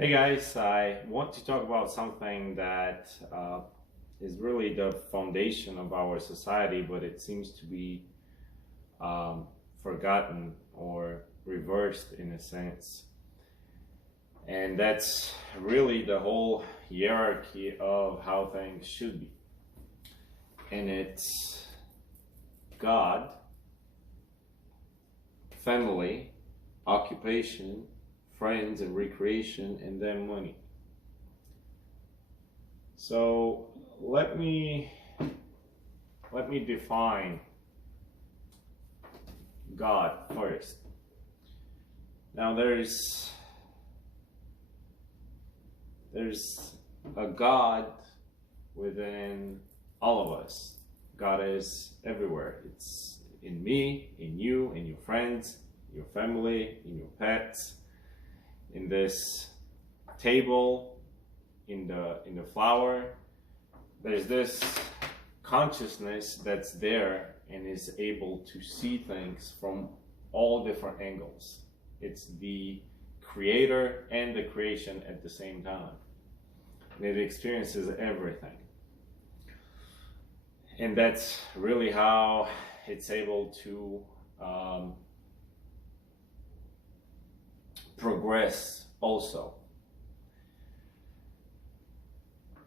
Hey guys, I want to talk about something that is really the foundation of our society, but it seems to be forgotten or reversed in a sense. And that's really the whole hierarchy of how things should be. And it's God, family, occupation, friends and recreation, and then money. So let me define God first. Now there's a God within all of us. God is everywhere. It's in me, in you, in your friends, your family, in your pets, in this table, in the flower. There's this consciousness that's there and is able to see things from all different angles. It's the creator and the creation at the same time, and it experiences everything. And that's really how it's able to progress also.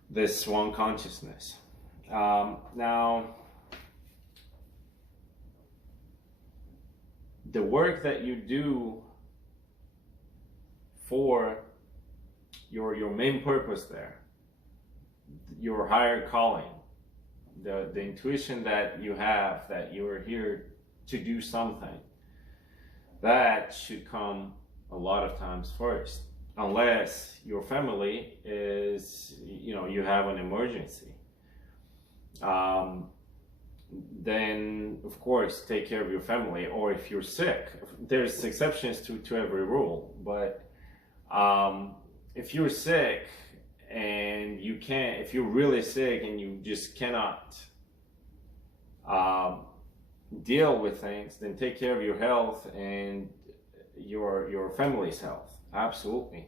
This one consciousness. Now, the work that you do for your main purpose there, your higher calling, the intuition that you have that you are here to do something, that should come a lot of times first, unless your family is, you have an emergency. Then of course take care of your family, or if you're sick, there's exceptions to every rule, but if you're sick and you can't, if you're really sick and you just cannot deal with things, then take care of your health and your family's health. Absolutely.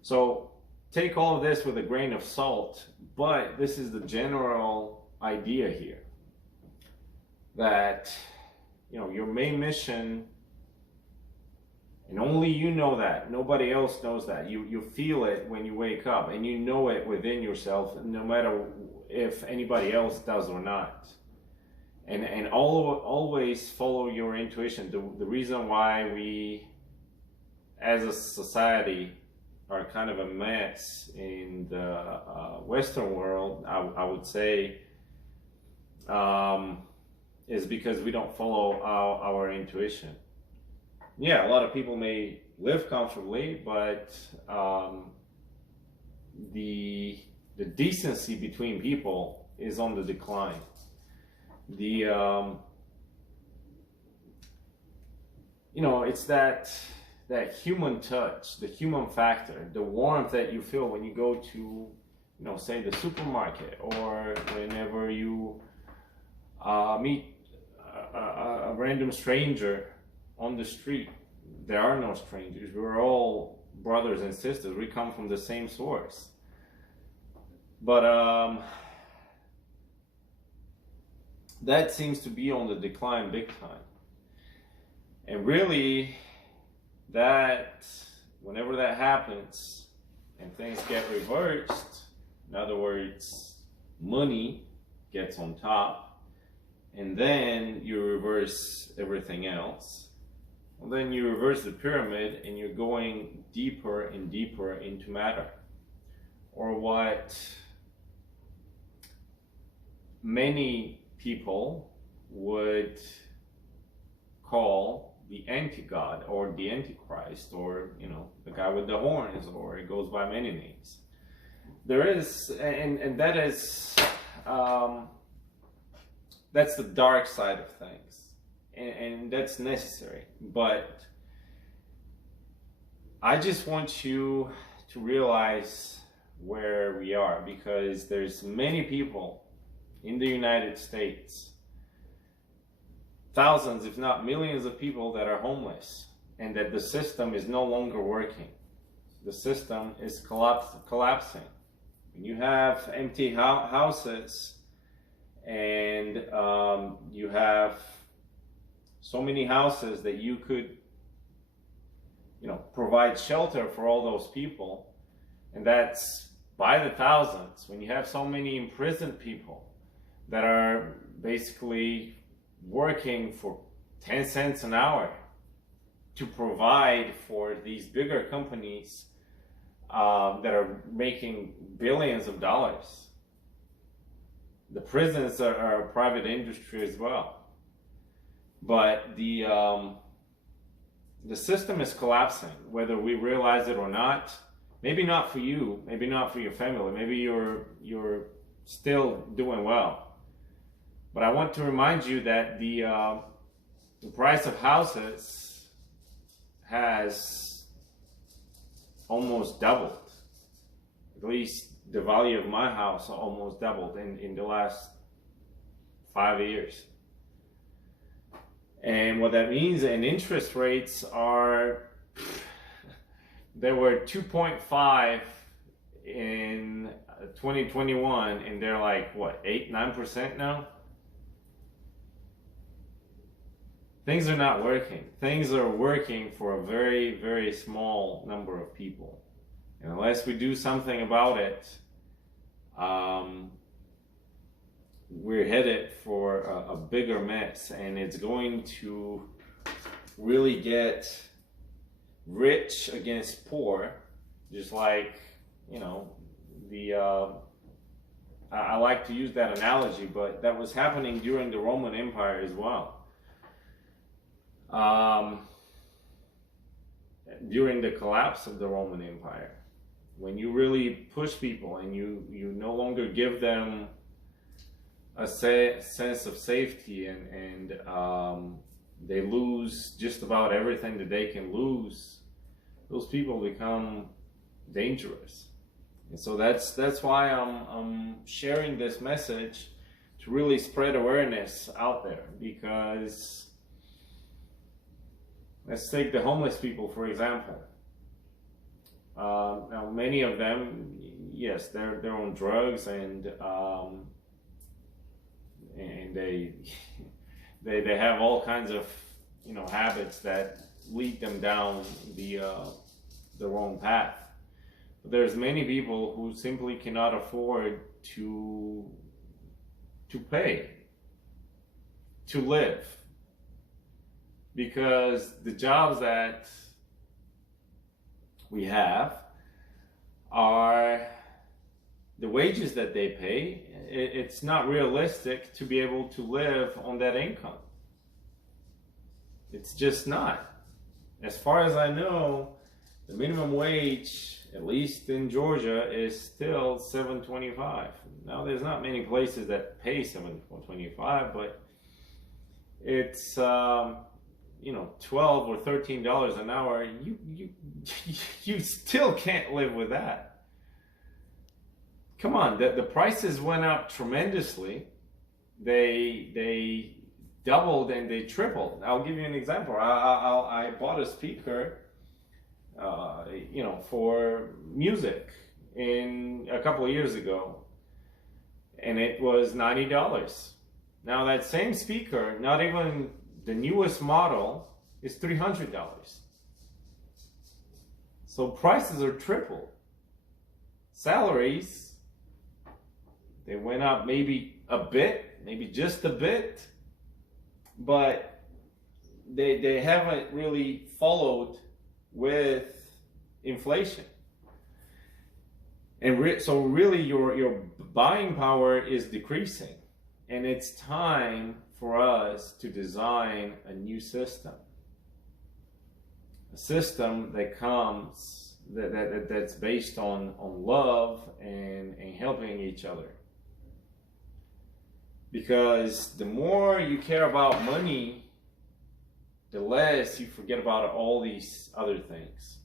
So take all of this with a grain of salt, but this is the general idea here, that your main mission, and only you know that, nobody else knows that. You feel it when you wake up, and you know it within yourself, no matter if anybody else does or not. And always follow your intuition. The reason why we as a society are kind of a mess in the Western world, I would say, is because we don't follow our intuition. Yeah, a lot of people may live comfortably, but the decency between people is on the decline. It's that human touch, the human factor, the warmth that you feel when you go to, say the supermarket, or whenever you meet a random stranger on the street. There are no strangers. We're all brothers and sisters. We come from the same source. But that seems to be on the decline big time. And really, that whenever that happens and things get reversed, in other words, money gets on top, and then you reverse everything else, and then you reverse the pyramid and you're going deeper and deeper into matter, or what many people would call the anti-God, or the antichrist, or the guy with the horns, or it goes by many names. There is, and that is that's the dark side of things, and that's necessary. But I just want you to realize where we are, because there's many people in the United States, thousands if not millions of people that are homeless, and that the system is no longer working. the system is collapsing. When you have empty houses and you have so many houses that you could, provide shelter for all those people, and that's by the thousands. When you have so many imprisoned people that are basically working for 10 cents an hour to provide for these bigger companies that are making billions of dollars. The prisons are a private industry as well. But the system is collapsing, whether we realize it or not. Maybe not for you, maybe not for your family, maybe you're still doing well. But I want to remind you that the price of houses has almost doubled. At least the value of my house almost doubled in the last 5 years. And what that means, and interest rates are, they were 2.5 in 2021, and they're like, what, 8-9% now? Things are not working. Things are working for a very, very small number of people. And unless we do something about it, we're headed for a bigger mess, and it's going to really get rich against poor, just like, I like to use that analogy, but that was happening during the Roman Empire as well. During the collapse of the Roman Empire, when you really push people and you no longer give them a sense of safety, and they lose just about everything that they can lose, those people become dangerous. And so that's why I'm sharing this message, to really spread awareness out there. Because let's take the homeless people, for example. Now, many of them, yes, they're on drugs, and they have all kinds of habits that lead them down the wrong path. But there's many people who simply cannot afford to pay to live, because the jobs that we have are the wages that they pay. It's not realistic to be able to live on that income. It's just not. As far as I know, the minimum wage, at least in Georgia, is still $7.25. Now, there's not many places that pay $7.25, but it's $12 or $13 an hour. You still can't live with that. Come on, the prices went up tremendously. They doubled and they tripled. I'll give you an example. I bought a speaker, for music a couple of years ago, and it was $90. Now that same speaker, not even the newest model, is $300. So prices are triple. Salaries, they went up maybe a bit, maybe just a bit, but they haven't really followed with inflation. And so really your buying power is decreasing, and it's time for us to design a new system. A system that comes, that's based on love and helping each other. Because the more you care about money, the less you forget about all these other things.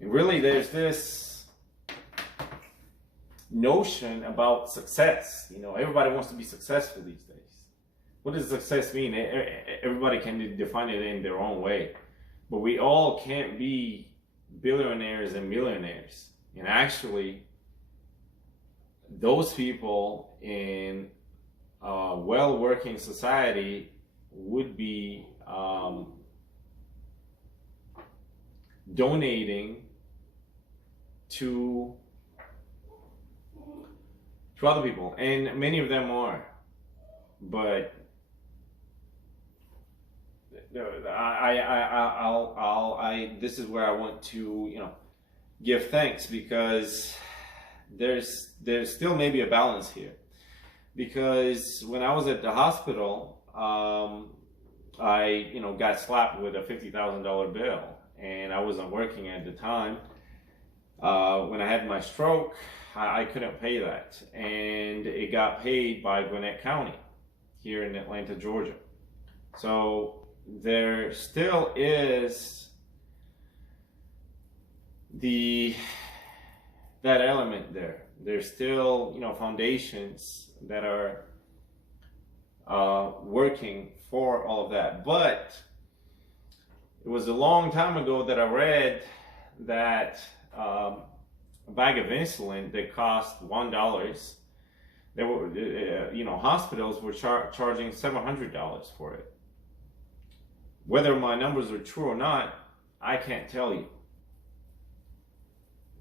And really there's this notion about success. Everybody wants to be successful these days. What does success mean? Everybody can define it in their own way. But we all can't be billionaires and millionaires. And actually, those people in a well-working society would be donating to other people, and many of them are. But this is where I want to, give thanks, because there's still maybe a balance here. Because when I was at the hospital, I got slapped with a $50,000 bill, and I wasn't working at the time. When I had my stroke, I couldn't pay that, and it got paid by Gwinnett County here in Atlanta, Georgia. So there still is that element there. There's still foundations that are working for all of that. But it was a long time ago that I read that a bag of insulin that cost $1, there were hospitals were charging $700 for it. Whether my numbers are true or not, I can't tell you.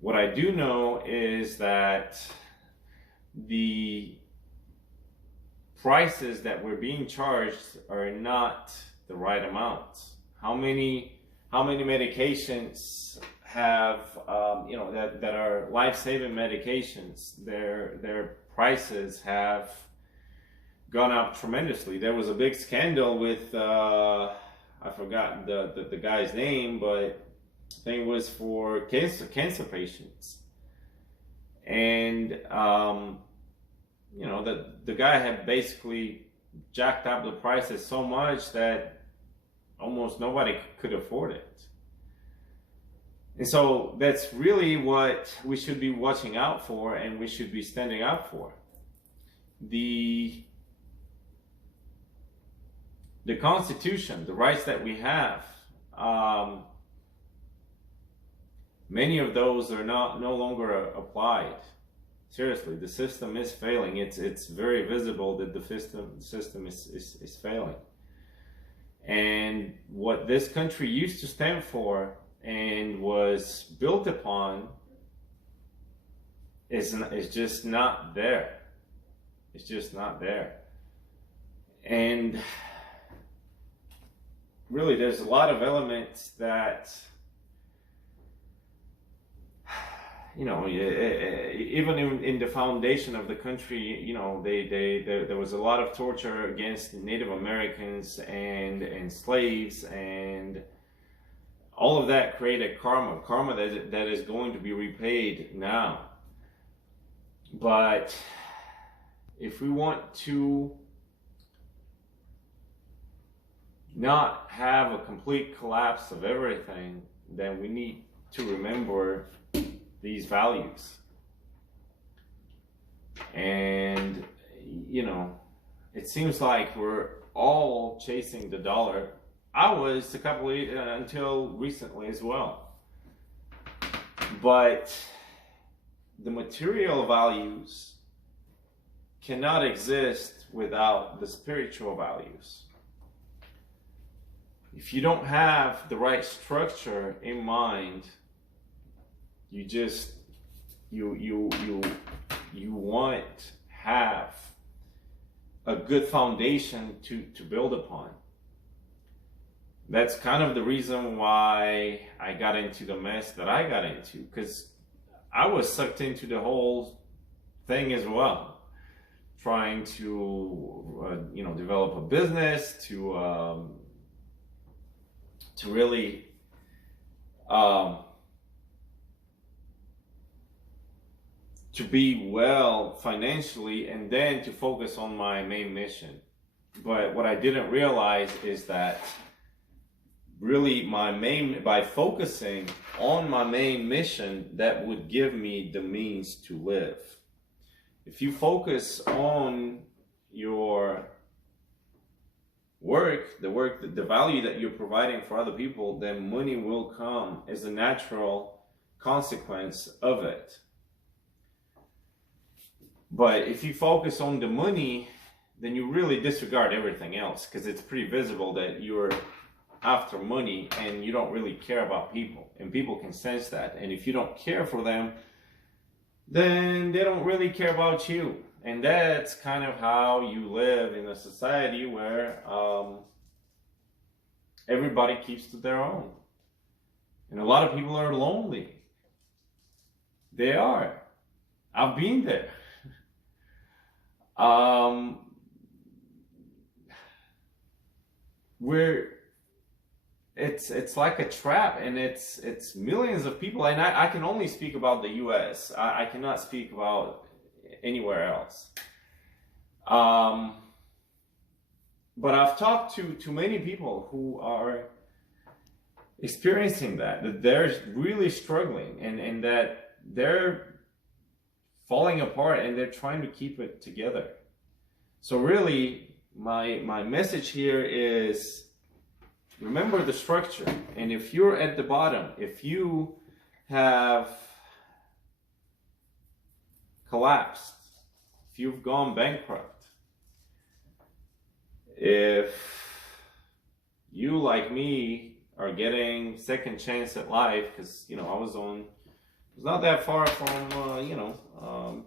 What I do know is that the prices that we're being charged are not the right amounts. How many medications have that are life-saving medications? Their prices have gone up tremendously. There was a big scandal with I forgot the guy's name, but I think it was for cancer patients, and the guy had basically jacked up the prices so much that almost nobody could afford it. And so that's really what we should be watching out for, and we should be standing up for. The Constitution, the rights that we have, many of those are no longer applied. Seriously, the system is failing. It's very visible that the system is failing. And what this country used to stand for and was built upon is just not there. It's just not there. And really, there's a lot of elements that, even in the foundation of the country, there was a lot of torture against Native Americans and slaves, and all of that created karma that is going to be repaid now. But if we want to not have a complete collapse of everything, then we need to remember these values. And it seems like we're all chasing the dollar. I was until recently as well. But the material values cannot exist without the spiritual values. If you don't have the right structure in mind, you won't have a good foundation to build upon. That's kind of the reason why I got into the mess that I got into, because I was sucked into the whole thing as well, trying to develop a business, to really to be well financially, and then to focus on my main mission. But what I didn't realize is that really by focusing on my main mission, that would give me the means to live. If you focus on your the value that you're providing for other people, then money will come as a natural consequence of it. But if you focus on the money, then you really disregard everything else, because it's pretty visible that you're after money and you don't really care about people, and people can sense that. And if you don't care for them, then they don't really care about you. And that's kind of how you live in a society where everybody keeps to their own. And a lot of people are lonely. They are. I've been there. Where it's like a trap, and it's millions of people, and I can only speak about the US. I cannot speak about anywhere else. But I've talked to many people who are experiencing that they're really struggling, and that they're falling apart, and they're trying to keep it together. So really, my message here is, remember the structure. And if you're at the bottom, if you have collapsed, if you've gone bankrupt, if you, like me, are getting second chance at life, because I was not that far from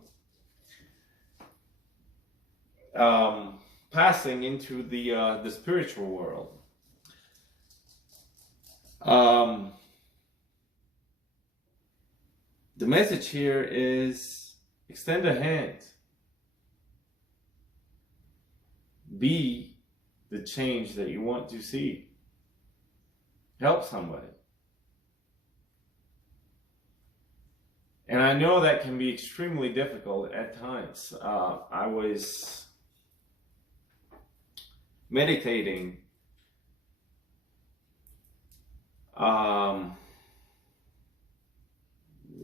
passing into the spiritual world. The message here is, extend a hand. Be the change that you want to see. Help somebody. And I know that can be extremely difficult at times. I was meditating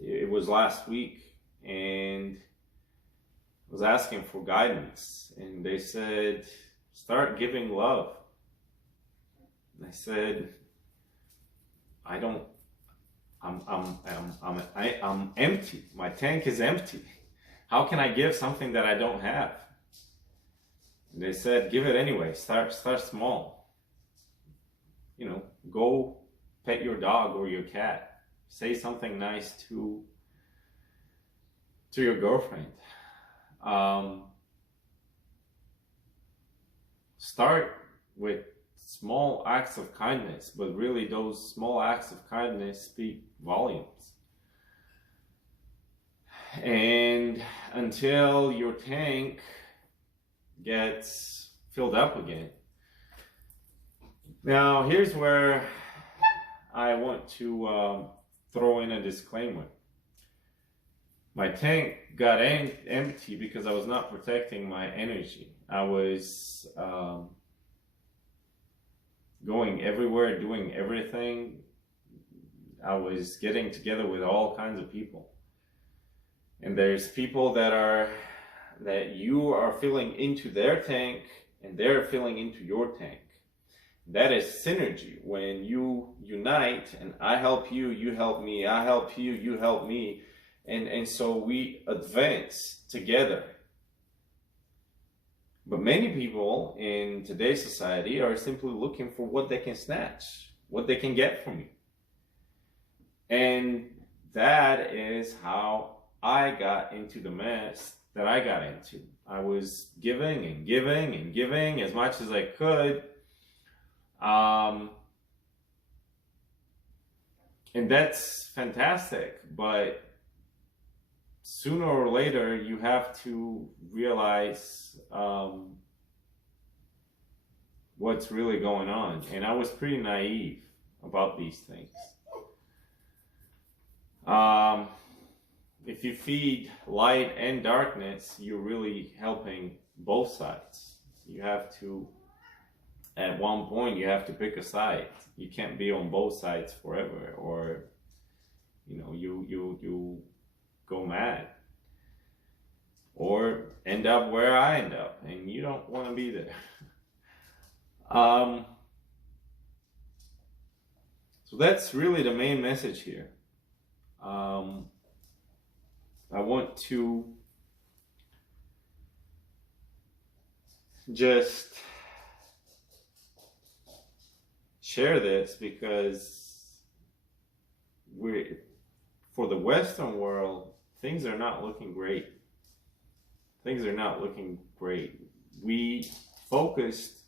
it was last week, and I was asking for guidance, and they said, start giving love. And I said, I'm empty. My tank is empty. How can I give something that I don't have? And they said, give it anyway. Start small. Go pet your dog or your cat. Say something nice to your girlfriend. Start with small acts of kindness, but really those small acts of kindness speak volumes. And until your tank gets filled up again. Now, here's where I want to throw in a disclaimer. My tank got empty because I was not protecting my energy. I was going everywhere, doing everything. I was getting together with all kinds of people. And there's people that you are filling into their tank, and they're filling into your tank. That is synergy. When you unite, and I help you, you help me, I help you, you help me, and so we advance together. But many people in today's society are simply looking for what they can snatch, what they can get from you. And that is how I got into the mess that I got into. I was giving and giving and giving as much as I could. And that's fantastic, but sooner or later you have to realize what's really going on. And I was pretty naive about these things. If you feed light and darkness, you're really helping both sides. You have to, at one point, you have to pick a side. You can't be on both sides forever, or you go mad, or end up where I end up, and you don't want to be there. So that's really the main message here. I want to just share this because for the Western world, things are not looking great. Things are not looking great. We focused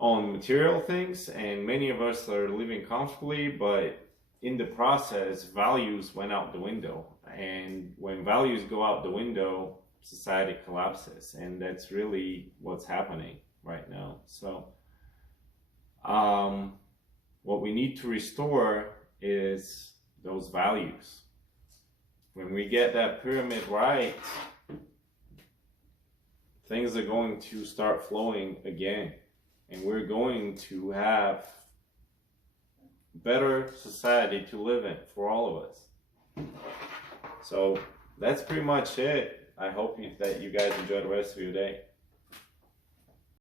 on material things, and many of us are living comfortably, but in the process, values went out the window. And when values go out the window, society collapses, and that's really what's happening right now. So what we need to restore is those values. When we get that pyramid right, things are going to start flowing again, and we're going to have better society to live in for all of us. So that's pretty much it. I hope that you guys enjoy the rest of your day.